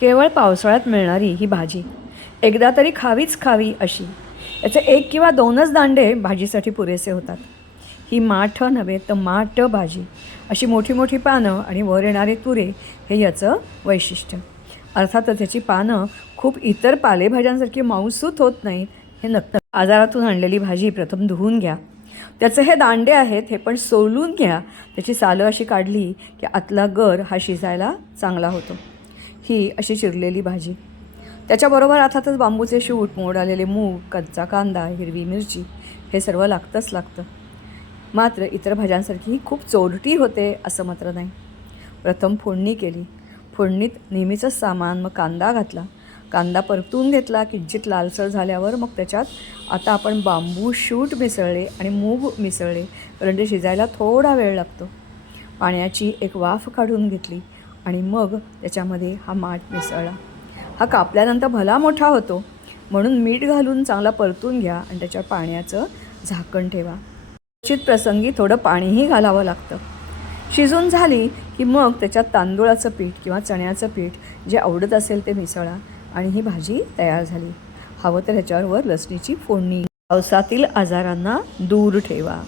केवळ पावसाळ्यात मिळणारी ही भाजी एकदा तरी खावीच खावी अशी. याचे 1 किंवा 2च दांडे भाजीसाठी पुरेसे होतात. ही माठ नव्हे तर माठ भाजी. अशी मोठी मोठी पानं आणि वर येणारे तुरे हे याचं वैशिष्ट्य. अर्थातच याची पानं खूप इतर पालेभाज्यांसारखी मांसूत होत नाहीत हे नक्की. बाजारातून आणलेली भाजी प्रथम धुवून घ्या. त्याचे हे दांडे आहेत हे पण सोलून घ्या. त्याची सालं अशी काढली की आतला गर हा शिजायला चांगला होतो. ही अशी चिरलेली भाजी. त्याच्याबरोबर अर्थातच बांबूचे शूट, मोड आलेले मूग, कच्चा कांदा, हिरवी मिरची हे सर्व लागतंच लागतं. मात्र इतर भाज्यांसारखी ही खूप चोरटी होते असं मात्र नाही. प्रथम फोडणी केली. फोडणीत नेहमीचंच सामान, मग कांदा घातला. कांदा परतून घेतला. किंचित लालसर झाल्यावर मग त्याच्यात आता आपण बांबू शूट मिसळले आणि मूग मिसळले, कारण ते शिजायला थोडा वेळ लागतो. पाण्याची एक वाफ काढून घेतली आणि मग त्याच्यामध्ये हा माठ मिसळला. हा कापल्यानंतर भला मोठा होतो, म्हणून मीठ घालून चांगला परतून घ्या आणि त्याच्यावर पाण्याचं झाकण ठेवा. क्वचित प्रसंगी थोडं पाणीही घालावं लागतं. शिजून झाली की मग त्याच्यात तांदूळाचं पीठ किंवा चण्याचं पीठ जे आवडत असेल ते मिसळा आणि ही भाजी तयार झाली. हवं तर ह्याच्यावर लसणीची फोडणी. पावसातील आजारांना दूर ठेवा.